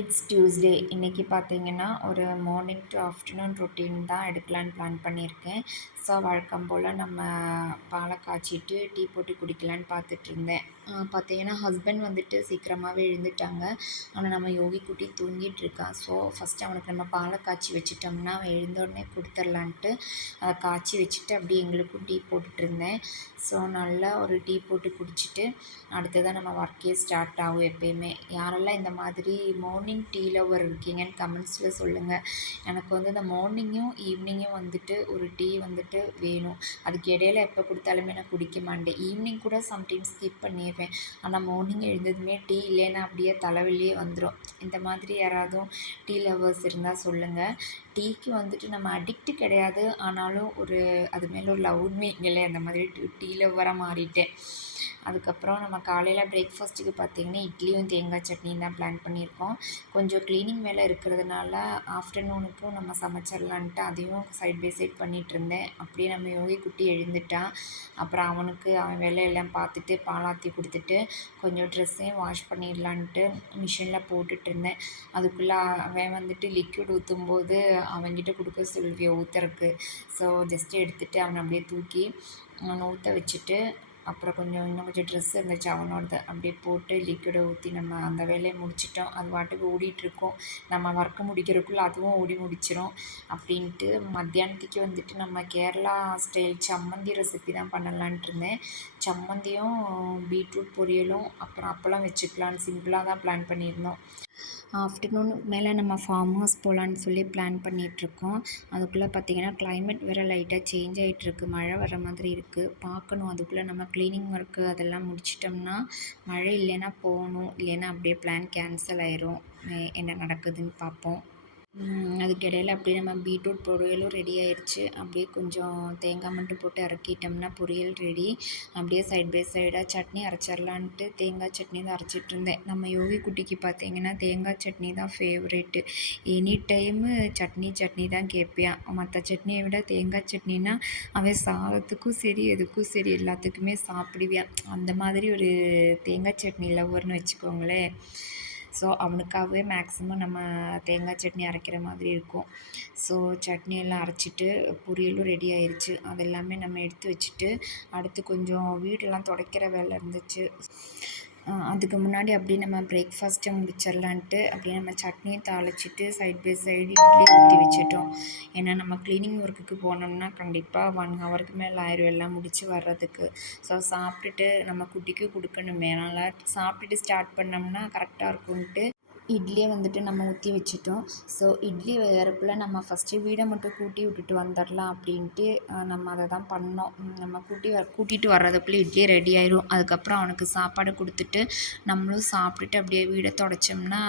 It's Tuesday. இன்றைக்கி பார்த்தீங்கன்னா, ஒரு மார்னிங் டு ஆஃப்டர்நூன் ரொட்டீன் தான் எடுக்கலான்னு பிளான் பண்ணியிருக்கேன். ஸோ வழக்கம் போல் நம்ம பாலை காய்ச்சிட்டு டீ போட்டு குடிக்கலான்னு பார்த்துட்ருந்தேன். பார்த்தீங்கன்னா ஹஸ்பண்ட் வந்துட்டு சீக்கிரமாகவே எழுந்துட்டாங்க. ஆனால் நம்ம யோகி குட்டி தூங்கிட்டுருக்கா. ஸோ ஃபஸ்ட்டு அவனுக்கு நம்ம பாலை காய்ச்சி வச்சுட்டோம்னா அவன் எழுந்தோடனே கொடுத்துர்லான்ட்டு அதை காய்ச்சி வச்சுட்டு அப்படியே எங்களுக்கும் டீ போட்டுட்ருந்தேன். ஸோ நல்லா ஒரு டீ போட்டு குடிச்சிட்டு அடுத்ததான் நம்ம ஒர்க்கே ஸ்டார்ட் ஆகும் எப்பயுமே. யாரெல்லாம் இந்த மாதிரி மார்னிங் டீ லவர் இருக்கீங்கன்னு கமெண்ட்ஸில் சொல்லுங்கள். எனக்கு வந்து இந்த மார்னிங்கும் ஈவினிங்கும் வந்துட்டு ஒரு டீ வந்துட்டு வேணும். அதுக்கு இடையில எப்போ கொடுத்தாலுமே நான் குடிக்க மாட்டேன். ஈவினிங் கூட சம்டைம்ஸ் ஸ்கிப் பண்ணிடுவேன். ஆனால் மார்னிங் எழுந்ததுமே டீ இல்லைன்னா அப்படியே தலைவலியே வந்துடும். இந்த மாதிரி யாராவதும் டீ லவர்ஸ் இருந்தால் சொல்லுங்கள். டீக்கு வந்துட்டு நம்ம அடிக்ட்டு கிடையாது. ஆனாலும் ஒரு அது மேலே ஒரு லவ்வுன்னு வைங்களேன். அந்த மாதிரி டீ லவ்வராக மாறிட்டேன். அதுக்கப்புறம் நம்ம காலையில் பிரேக்ஃபாஸ்ட்டுக்கு பார்த்திங்கன்னா இட்லியும் தேங்காய் சட்னியும் தான் பிளான் பண்ணியிருக்கோம். கொஞ்சம் க்ளீனிங் வேலை இருக்கிறதுனால ஆஃப்டர்நூனுக்கும் நம்ம சமைச்சிடலான்ட்டு அதையும் சைட் பை சைட் பண்ணிகிட்ருந்தேன். அப்படியே நம்ம யோகி குட்டி எழுந்துட்டான். அப்புறம் அவனுக்கு அவன் வேலையெல்லாம் பார்த்துட்டு பாலாற்றி கொடுத்துட்டு கொஞ்சம் ட்ரெஸ்ஸையும் வாஷ் பண்ணிடலான்ட்டு மிஷினில் போட்டுட்ருந்தேன். அதுக்குள்ளே அவன் வந்துட்டு லிக்விட் ஊற்றும்போது அவன்கிட்ட கொடுக்க சொல்லுவியோ ஊற்றுறக்கு. ஸோ ஜஸ்ட்டு எடுத்துகிட்டு அவனை அப்படியே தூக்கி அவனை ஊற்ற வச்சுட்டு அப்புறம் இன்னும் கொஞ்சம் ட்ரெஸ் இருந்துச்சு அவனோடது அப்படியே போட்டு லிக்விடை ஊற்றி நம்ம அந்த வேலையை முடிச்சிட்டோம். அது பாட்டுக்கு ஓடிட்டுருக்கோம். நம்ம ஒர்க்கு முடிக்கிறதுக்குள்ளே அதுவும் ஓடி முடிச்சிடும். அப்படின்ட்டு மத்தியானத்துக்கு வந்துட்டு நம்ம கேரளா ஸ்டைல் சம்மந்தி ரெசிபி தான் பண்ணலான்ட்டு இருந்தேன். சம்மந்தியும் பீட்ரூட் பொரியலும் அப்புறம் அப்பளம் வச்சுக்கலான்னு சிம்பிளாக தான் பிளான் பண்ணியிருந்தோம். ஆஃப்டர்நூனுக்கு மேலே நம்ம ஃபார்ம் ஹவுஸ் போகலான்னு சொல்லி பிளான் பண்ணிகிட்ருக்கோம். அதுக்குள்ளே பார்த்திங்கன்னா கிளைமேட் வேறு லைட்டாக சேஞ்ச் ஆகிட்டுருக்கு. மழை வர மாதிரி இருக்குது. பார்க்கணும். அதுக்குள்ளே நம்ம க்ளீனிங் ஒர்க்கு அதெல்லாம் முடிச்சிட்டோம்னா மழை இல்லைன்னா போகணும். இல்லைன்னா அப்படியே பிளான் கேன்சல் ஆயிரும். என்ன நடக்குதுன்னு பார்ப்போம். அதுக்கு இடையில அப்படியே நம்ம பீட்ரூட் பொரியலும் ரெடி ஆயிடுச்சு. அப்படியே கொஞ்சம் தேங்காய் மட்டும் போட்டு இறக்கிட்டோம்னா பொரியல் ரெடி. அப்படியே சைட் பை சைடாக சட்னி அரைச்சிடலான்ட்டு தேங்காய் சட்னி தான் அரைச்சிட்ருந்தேன். நம்ம யோகி குட்டிக்கு பார்த்தீங்கன்னா தேங்காய் சட்னி தான் ஃபேவரேட்டு. எனி டைமு சட்னி தான் கேட்பியான். மற்ற சட்னியை விட தேங்காய் சட்னினா அவன் சாதத்துக்கும் சரி எதுக்கும் சரி எல்லாத்துக்குமே சாப்பிடுவான். அந்த மாதிரி ஒரு தேங்காய் சட்னி லவ்வர்னு வச்சுக்கோங்களேன். ஸோ அவனுக்காகவே மேக்ஸிமம் நம்ம தேங்காய் சட்னி அரைக்கிற மாதிரி இருக்கும். ஸோ சட்னி எல்லாம் அரைச்சிட்டு பொரியலும் ரெடி ஆயிடுச்சு. அதெல்லாமே நம்ம எடுத்து வச்சுட்டு அடுத்து கொஞ்சம் வீடெல்லாம் துடைக்கிற வேலை இருந்துச்சு. அதுக்கு முன்னாடி அப்படியே நம்ம பிரேக்ஃபாஸ்ட்டை முடிச்சிடலான்ட்டு அப்படியே நம்ம சட்னியும் தாளிச்சிட்டு சைட் பை சைடு இட்லி ஊற்றி வச்சுட்டோம். ஏன்னா நம்ம க்ளீனிங் ஒர்க்குக்கு போனோம்னா கண்டிப்பாக 1 ஹவருக்கு மேலே ஆயிரும் எல்லாம் முடித்து வர்றதுக்கு. ஸோ சாப்பிட்டுட்டு நம்ம குட்டிக்கும் கொடுக்கணுமே. அதனால் சாப்பிட்டுட்டு ஸ்டார்ட் பண்ணோம்னா கரெக்டாக இருக்கும்ன்ட்டு இட்லியை வந்துட்டு நம்ம ஊற்றி வச்சுட்டோம். ஸோ இட்லி வேகிறக்குள்ள நம்ம ஃபஸ்ட்டு வீடை மட்டும் கூட்டி விட்டுட்டு வந்துடலாம் அப்படின்ட்டு நம்ம அதை தான் பண்ணோம். நம்ம கூட்டிகிட்டு வர்றதுக்குள்ளே இட்லி ரெடி ஆயிரும். அதுக்கப்புறம் அவனுக்கு சாப்பாடு கொடுத்துட்டு நம்மளும் சாப்பிட்டுட்டு அப்படியே வீடை துடைச்சோம்னா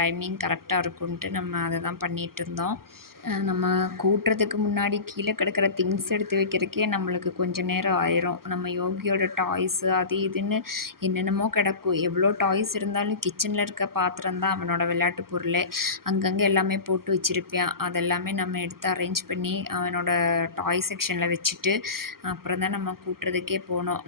டைமிங் கரெக்டாக இருக்கும்ன்ட்டு நம்ம அதை தான் பண்ணிகிட்ருந்தோம். நம்ம கூட்டுறதுக்கு முன்னாடி கீழே கிடக்கிற திங்ஸ் எடுத்து வைக்கிறதுக்கே நம்மளுக்கு கொஞ்சம் நேரம் ஆயிரும். நம்ம யோகியோட டாய்ஸு அது இதுன்னு என்னென்னமோ கிடக்கும். எவ்வளோ டாய்ஸ் இருந்தாலும் கிச்சனில் இருக்க பாத்திரம் தான் அவனோட விளையாட்டு பொருளே. அங்கங்கே எல்லாமே போட்டு வச்சுருப்பான். அதெல்லாமே நம்ம எடுத்து அரேஞ்ச் பண்ணி அவனோட டாய் செக்ஷனில் வச்சுட்டு அப்புறம் தான் நம்ம கூட்டுறதுக்கே போனோம்.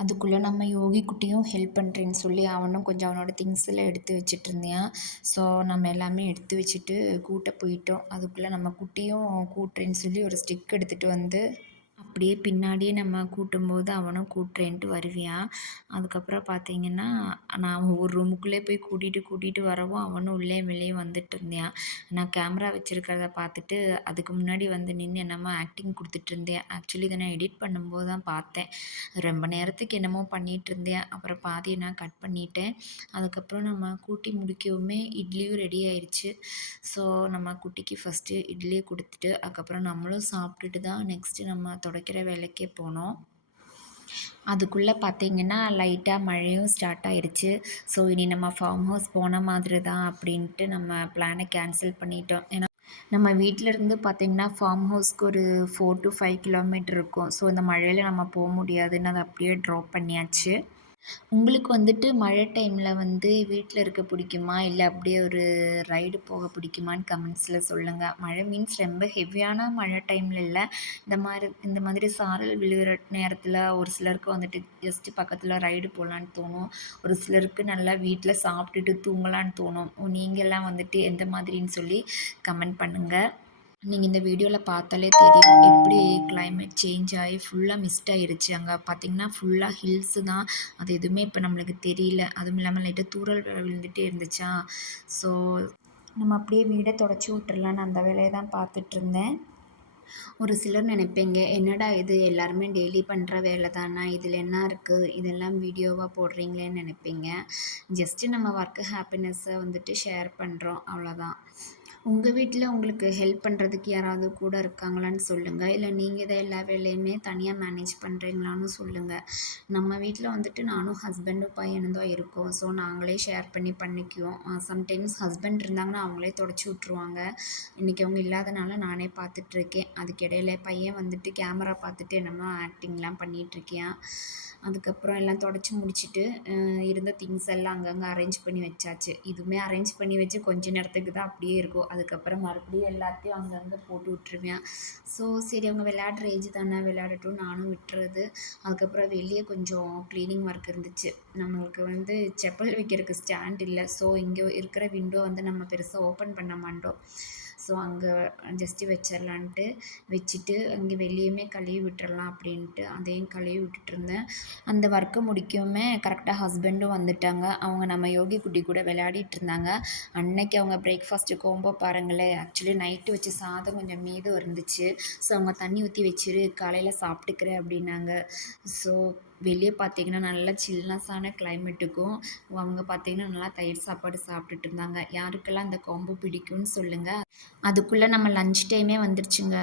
அதுக்குள்ளே நம்ம யோகி குட்டியும் ஹெல்ப் பண்ணுறேன்னு சொல்லி அவனும் கொஞ்சம் அவனோட திங்ஸ்லாம் எடுத்து வச்சிட்ருந்தான். ஸோ நம்ம எல்லாமே எடுத்து வச்சுட்டு கூட்ட போயிட்டோம். அதுக்குள்ளே நம்ம குட்டியும் கூட்டுறேன்னு சொல்லி ஒரு ஸ்டிக் எடுத்துகிட்டு வந்து அப்படியே பின்னாடியே நம்ம கூட்டும்போது அவனும் கூட்டுறேன்ட்டு வருவான். அதுக்கப்புறம் பார்த்தீங்கன்னா நான் ஒரு ரூமுக்குள்ளே போய் கூட்டிகிட்டு வரவும் அவனும் உள்ளேயும் வெளியும் வந்துட்டுருந்தான். நான் கேமரா வச்சுருக்கிறத பார்த்துட்டு அதுக்கு முன்னாடி வந்து நின்று என்னமோ ஆக்டிங் கொடுத்துட்ருந்தேன். ஆக்சுவலி இதை நான் எடிட் பண்ணும்போது தான் பார்த்தேன். ரொம்ப நேரத்துக்கு என்னமோ பண்ணிகிட்ருந்தேன். அப்புறம் பாதியை நான் கட் பண்ணிட்டேன். அதுக்கப்புறம் நம்ம கூட்டி முடிக்கவுமே இட்லியும் ரெடி ஆயிடுச்சு. ஸோ நம்ம குட்டிக்கு ஃபஸ்ட்டு இட்லியை கொடுத்துட்டு அதுக்கப்புறம் நம்மளும் சாப்பிட்டுட்டு தான் நெக்ஸ்ட்டு நம்ம துடைக்கிற வேலைக்கே போனோம். அதுக்குள்ளே பார்த்திங்கன்னா லைட்டாக மழையும் ஸ்டார்ட் ஆயிடுச்சு. ஸோ இனி நம்ம ஃபார்ம் ஹவுஸ் போன மாதிரி தான் அப்படின்ட்டு நம்ம பிளானை கேன்சல் பண்ணிட்டோம். ஏன்னா நம்ம வீட்டிலேருந்து பார்த்திங்கன்னா ஃபார்ம் ஹவுஸ்க்கு ஒரு 4 to 5 கிலோமீட்டர் இருக்கும். ஸோ இந்த மழையில் நம்ம போக முடியாதுன்னு அதை அப்படியே ட்ராப் பண்ணியாச்சு. உங்களுக்கு வந்துட்டு மழை டைமில் வந்து வீட்டில் இருக்க பிடிக்குமா? இல்லை அப்படியே ஒரு ரைடு போக பிடிக்குமான்னு கமெண்ட்ஸில் சொல்லுங்கள். மழை மீன்ஸ் ரொம்ப ஹெவியான மழை டைமில் இல்ல. இந்த மாதிரி சாரல் விழுகிற நேரத்தில ஒரு சிலருக்கு வந்துட்டு ஜஸ்ட்டு பக்கத்தில ரைடு போகலான்னு தோணும். ஒரு சிலருக்கு நல்லா வீட்டில் சாப்பிட்டுட்டு தூங்கலான்னு தோணும். நீங்கலாம் வந்துட்டு எந்த மாதிரின்னு சொல்லி கமெண்ட் பண்ணுங்கள். நீங்க இந்த வீடியோல பார்த்தாலே தெரியும். எப்படி கிளைமேட் சேஞ்ச் ஆயி ஃபுல்லா மிஸ்ட் ஆயிருச்சு. அங்க பார்த்தீங்கன்னா, ஃபுல்லா ஹில்ஸு தான். அது எதுவுமே இப்ப நம்மளுக்கு தெரியல. அதுவும் இல்லாம லைட்டா தூறல் வேற விழுந்துட்டே இருந்துச்சா, ஸோ நம்ம அப்படியே வீட தொடச்சு விட்டுறலான்னு அந்த வேலைய தான் பார்த்துட்ருந்தேன். ஒரு சிலர் நினைப்பீங்க, என்னடா இது எல்லாருமே டெய்லி பண்ற வேலை தானா? இதில என்ன இருக்கு? இதெல்லாம் வீடியோவா போடுறீங்களேன்னு நினைப்பீங்க. ஜஸ்ட்டு நம்ம ஒர்க் ஹேப்பினஸ்ஸ வந்துட்டு ஷேர் பண்றோம். அவ்வளோதான். உங்க வீட்ல உங்களுக்கு ஹெல்ப் பண்றதுக்கு யாராவது கூட இருக்காங்களான்னு சொல்லுங்க. இல்ல நீங்க தான் எல்லா வேலையுமே தனியா மேனேஜ் பண்றீங்களான்னு சொல்லுங்க. நம்ம வீட்ல வந்துட்டு நானும் ஹஸ்பண்டும், பையனும் தான் இருக்கோம். ஸோ நாங்களே ஷேர் பண்ணி பண்ணிக்குவோம். சம்டைம்ஸ் ஹஸ்பண்ட் இருந்தாங்கன்னா அவங்களே தொடச்சு விட்டுருவாங்க. இன்னைக்கு அவங்க இல்லாதனால நானே பார்த்துட்ருக்கேன். அதுக்கிடையில பையன் வந்துட்டு கேமரா பார்த்துட்டு என்னமோ ஆக்டிங்லாம் பண்ணிகிட்ருக்கியான். அதுக்கப்புறம் எல்லாம் தொடச்சு முடிச்சுட்டு இருந்த திங்ஸ் எல்லாம் அங்கங்கே அரேஞ்ச் பண்ணி வச்சாச்சு. இதுவுமே அரேஞ்ச் பண்ணி வச்சு கொஞ்ச நேரத்துக்கு தான் அப்படியே இருக்கும். அதுக்கப்புறம் மறுபடியும் எல்லாத்தையும் அங்கங்கே போட்டு விட்டுருவேன். ஸோ சரி அவங்க விளையாடுற ஏஜ் தானே விளையாடட்டும் நானும் விட்டுறது. அதுக்கப்புறம் வெளியே கொஞ்சம் க்ளீனிங் ஒர்க் இருந்துச்சு. நம்மளுக்கு வந்து செப்பல் வைக்கிறதுக்கு ஸ்டாண்ட் இல்லை. ஸோ இங்கே இருக்கிற விண்டோ வந்து நம்ம பெருசாக ஓப்பன் பண்ண மாட்டோம். ஸோ அங்கே ஜஸ்ட்டு வச்சிடலான்ட்டு வச்சுட்டு அங்கே வெளியுமே கழுவி விட்டுறலாம் அப்படின்ட்டு அதையும் கழுவி விட்டுட்டுருந்தேன். அந்த ஒர்க்கை முடிக்கவுமே கரெக்டாக ஹஸ்பண்டும் வந்துட்டாங்க. அவங்க நம்ம யோகி குட்டி கூட விளையாடிட்டு இருந்தாங்க. அன்னைக்கு அவங்க பிரேக்ஃபாஸ்ட்டு கோம்போ பாருங்களேன். ஆக்சுவலி நைட்டு வச்ச சாதம் கொஞ்சம் மீதம் இருந்துச்சு. ஸோ அவங்க தண்ணி ஊற்றி வச்சிரு காலையில் சாப்பிட்டுக்கிறேன் அப்படின்னாங்க. ஸோ வெளியே பார்த்தீங்கன்னா நல்லா சில்னஸான கிளைமேட்டுக்கும் அவங்க பார்த்தீங்கன்னா நல்லா தயிர் சாப்பாடு சாப்பிட்டுட்டு இருந்தாங்க. யாருக்கெல்லாம் அந்த காம்போ பிடிக்கும்னு சொல்லுங்கள். அதுக்குள்ளே நம்ம லஞ்ச் டைமே வந்துருச்சுங்க.